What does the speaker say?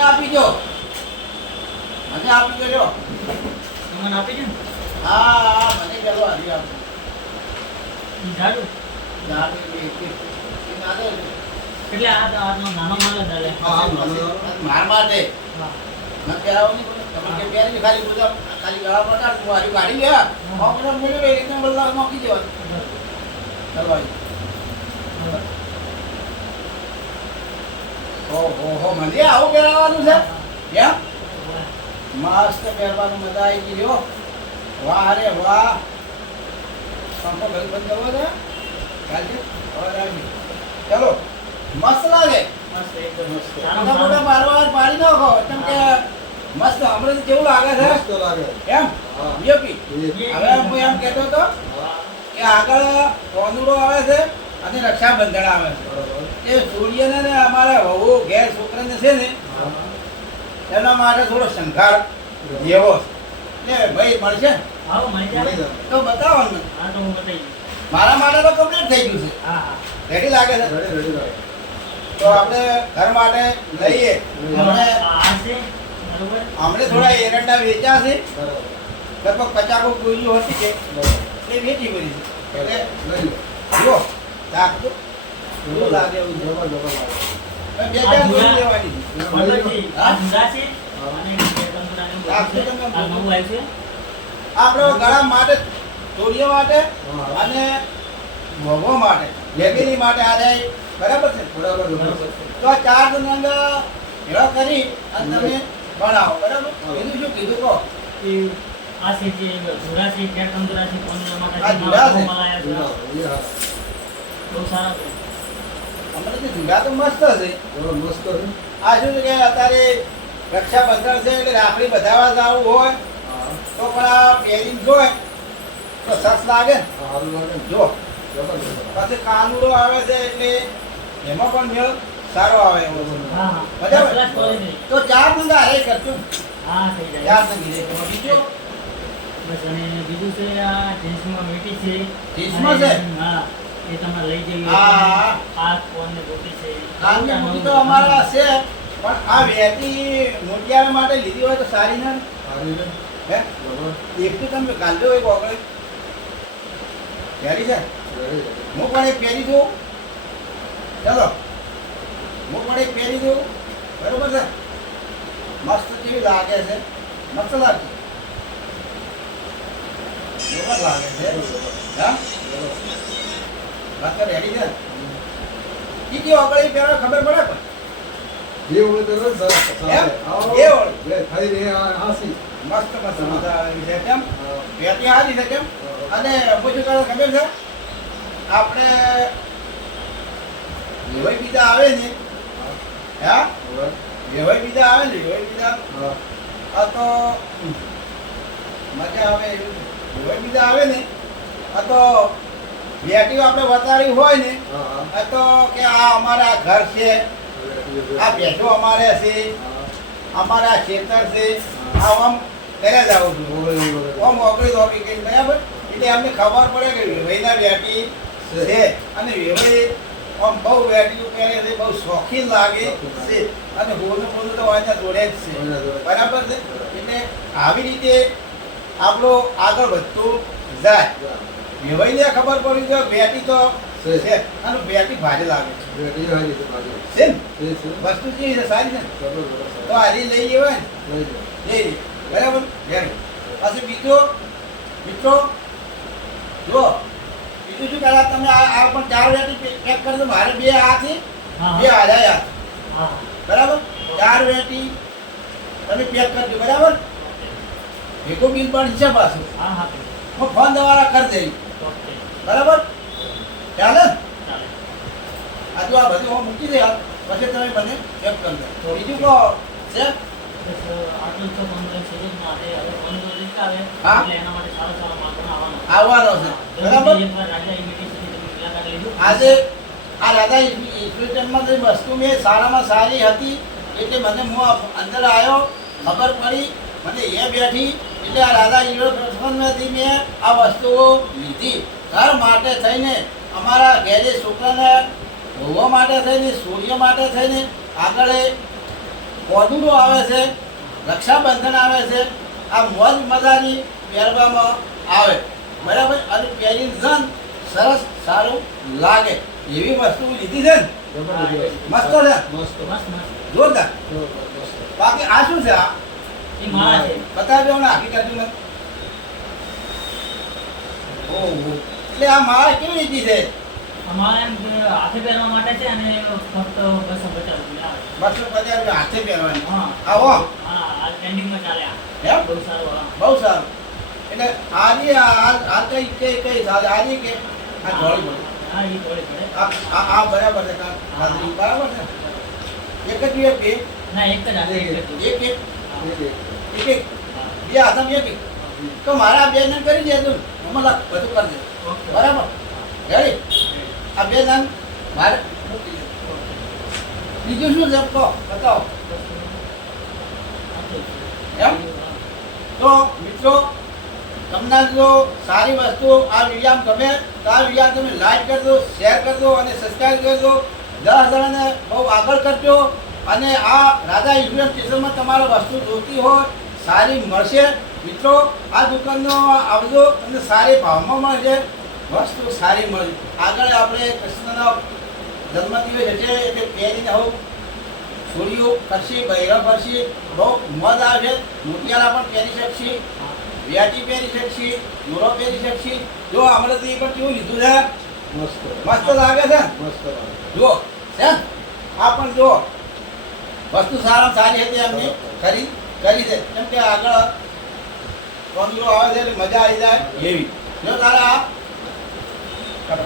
આપી દો મને આપી દેજો મને આપી દે ને હા મને ચાલો આવી આપો ઝાડુ ઝાડુ ના દે એટલે આ નાનો માલ જ હાલે. હા માર માટે હા ન કહેવાય નહીં તમે કે પહેરી ખાલી બોલા ખાલી ગળા પટાડ હું હારી ગાડી ગયા ઓપરેશન મેળવે એ રીતે બદલા નોકી દેવાનું ચાલો ભાઈ ઓહો મને આવું પહેરાવાનું છે એમ મસ્ત પહેરવાનું મજા આવી ગઈ લ્યો વાહ રે વાહ પંખો ઘર બંધ કરવો છે ચાલજે હવે રાખી ચલો મસ્ત લાગે મસ્ત એકદમ મસ્ત. મોટા મોટા બારવાર પાડી નાખો કેમ કે મસ્ત હમણાં કેવું લાગે છે મસ્ત લાગે. એમ હા. યોગી હવે હું એમ કહેતો હતો કે આગળ કોંદડો આવે છે અને રક્ષાબંધન આવે છે બરાબર. એ સૂર્યને ને અમારા વહુ ઘેર છોકરાને છે ને એના માટે થોડો શણગાર જેવો છે એટલે ભાઈ મળશે ને? આવો મળી મળી જાય. જાય. તો બતાવો ને હા તો હું બતાવી દઉં. મારા માટે તો કમ્પ્લીટ થઈ ગયું છે હા હા રેડી લાગે છે રેડી રેડી લાગે. તો આપણે ઘર માટે લઈએ હમણે આ છે બરોબર. હમણે થોડા એરંડા વેચ્યા છે બરાબર. લગભગ 50 ગોળીઓ હતી કે બરાબર. એ વેચી પડી છે એટલે લઈ લો. જો લાગતું કેવું લાગે એવું છે. જબર જબર લાગે. બે ચાર ગોળી લેવાની છે. બરોબર. આ જુદા છે હા. અને બે ત્રણ જણાનું આ છે. તમે આ નવું આવ્યું છે. આપણે ગળા માટે ચોરીઓ માટે હા. અને ભોગો માટે લેબેલી માટે આ જાય બરાબર છે બરાબર બરોબર જબર. છે. તો આ ચાર જણ ભેળો કરી અને તમે બનાવો બરાબર હા. બીજું શું કીધું કહો એ આ છે જે જુદા છે બે ત્રણ જણા છે કોણ માટે આ જુદા છે? મલાયા છે. એ હા. બહુ સારા છે. અમારે જે જુદા તો મસ્ત છે જબર મસ્ત છે. આ શું છે કે અત્યારે રક્ષાબંધન છે એટલે રાખડી બધાવા જવું હોય હા. તો પણ આ પહેરીને જોય તો સરસ લાગે ને. હા, સારું લાગે ને. જો જબર જબર. પછી કાનુડો આવે છે એટલે એમાં પણ મેળ સારો આવે એવો છે. હા હા બરાબર. First class quality. તો ચાર નંગા હારે કરશું હા થઈ જાય. ચાર નંગી રે બીજું બસ અને બીજું છે આ જીન્સમાં મીઠી છે. જીન્સમાં અને છે? હા એ તમારે લઈ જવી હા. આ કોણને ગોટી છે. કાનની મૂકી તો અમારા છે પણ આ વેટી મોટિયાના માટે લીધી હોય તો સારી ને સારી છે. હે જબર. એકથી તમે ગાલજો એક ઓગળી પહેરી છે રેડી રેડી. હું પણ એક પહેરી દઉં ચલો હું પણ એક પહેરી દઉં બરોબર છે મસ્ત જેવી લાગે છે મસ્ત લાગે જોરદાર લાગે છે હા વાત રેડી છે કીધી ઓગળી પહેરો ખબર પડે પણ બે ઓળે તો રસ સરસ. એમ? આવો. બે ઓળે. બે ખાઈ રે આ હાસી. મસ્ત મસ્ત મજા આવી છે કેમ હા. વેટી હારી છે કેમ અને હું શું કરું ખબર છે આપણે વેવાઈ બીજા આવે ને હા બરાબર. વેવાઈ બીજા આવે ને વેવાઈ બીજા હા. આ તો મજા આવે એવું છે. વેવાઈ બીજા આવે ને આ તો વેટી આપણે વતાડી હોય ને હા હા. આ તો કે આ અમારા ઘર છે આ ભેંસો અમારે છે હા. અમારા ખેતર છે આ આમ કરે જ આવું છું ઓળે ઓળે. ઓમ ઓગળી ઓગળી ગઈ બરાબર એટલે અમને ખબર પડે કે વેવાઈના વેટી છે અને વેવાઈ આમ બહુ વેટીઓ પહેરે છે બહુ શોખીન લાગે છે અને હોનું હોનું તો વાંચા જોડે જ છે બરાબર છે એટલે આવી રીતે આપણો આગળ વધતું જાય વેવાઈને ખબર પડી કે બેટી તો છે અને બેટી ભારે લાગે છે રેડી હારી છે બાજુ. છે ને એ છે. વસ્તુ જે છે સારી છે ને જબર જબર તો સારું. હારી લઈ જવાય લઈ લો. ને લઈ લઈએ. બરાબર વેરી પછી બીજો મિત્રો જો બીજું શું કહેવાય તમે આ પણ ચાર વેટી પેક કરી દો મારે બે હાથી હા બે હાથા હા બરાબર ચાર વેટી તમે પેક કરજો બરાબર ભેગો બિલ પણ હિસાબ પાછું હા હા હું ફોન દ્વારા કરી દઈશ ઓકે બરાબર ચાલે ને? ચાલે. આ જો આ બધું હું મૂકી દે પછી તમે મને પેક કરી દો બીજું કહો છે બસ આટલું તો તમને સીઝન માટે હવે બંધ કરી આવે હા. એટલે એના માટે સારો સારો માલ પણ આવવાનો આવવાનો છે બરાબર એકવાર રાજા યુનિવર્સિટી તમે મુલાકાત લેજો. આજે આ રાધા ઇન્સ્ટિટ્યૂટમાં જે વસ્તુ મેં સારામાં સારી હતી એટલે મને હું અંદર આવ્યો ખબર પડી મને એ બેઠી એટલે આ રાધા યુનિવર્સિટીમાંથી મેં આ વસ્તુઓ લીધી ઘર માટે થઈને અમારા ઘેરે છોકરાને હોવા માટે થઈને સૂર્ય માટે થઈને આગળ પોદુડો આવે છે, રક્ષાબંધન આવે છે, આ મોજ મજાની પહેરવામાં આવે બરાબર. અને પહેરીને જન સરસ સારું લાગે એવી વસ્તુ લીધી છે ને, મસ્ત છે, મસ્ત જોરદાર. મસ્ત. બાકી આ શું છે? આ એ માળા છે. બતાવજો ને હકીકત ને. ઓહો, એટલે આ માળા કેવી રીતની છે? અમારે એમ કે હાથે પહેરવા માટે છે અને ફક્ત 250 રૂપિયા આવે. 250 હાથે પહેરવાની. હા. આવો હા, આ ટ્રેન્ડિંગમાં ચાલે આ. એમ બહુ સારું હા. બહુ સારું. એટલે આજી આ કઈ સારી આજી કે આ જોડી પડે. હા, એ જોડે પડે. આ બરાબર છે કાં? હાજરી બરાબર છે. એક જ બે બે ના, એક જ હાથે એક જ. એક એક હા. એક એક બે હાથમાં એક એક. તો મારા બે નામ કરી દે તું હમણાં બધું કરી દે ઓકે. બરાબર. રેડી? આ બે નામ મારે મૂકી દે. બીજું શું છે કહો બતાવો. એમ? તો મિત્રો તમને જો સારી વસ્તુ આ વિડીયો ગમે તો આ વિડીયો તમે લાઈક કરજો, શેર કરજો અને સબસ્ક્રાઈબ કરજો. 10 જણાને બહુ આગળ કરજો. અને આ રાધા ઇન્સ્યુરન્સ સ્ટેશનમાં તમારે વસ્તુ જોઈતી હોય સારી મળશે. મિત્રો આ દુકાનનો આવજો, તમને સારી ભાવમાં મળશે, વસ્તુ સારી મળે. આગળ આપણે કૃષ્ણનો જન્મદિવસ હશે એટલે પહેરીને હોવ છોડીઓ કરશી, બૈરા કરશી, બહુ મજ આવશે. મોતિયાલા પણ પહેરી શકશી, વ્યાટી પહેરી શકશી, મોરો પહેરી શકશી. જો હમણાં તો એ પણ કેવું લીધું છે, મસ્ત મસ્ત લાગે છે ને? મસ્ત લાગે. જો છે ને? આ પણ જો વસ્તુ સારામાં સારી હતી એમને ખરીદ કરી છે. કેમ કે આગળ કોંદરો આવે છે એટલે મજા આવી જાય એવી. જો તારે આ કરો.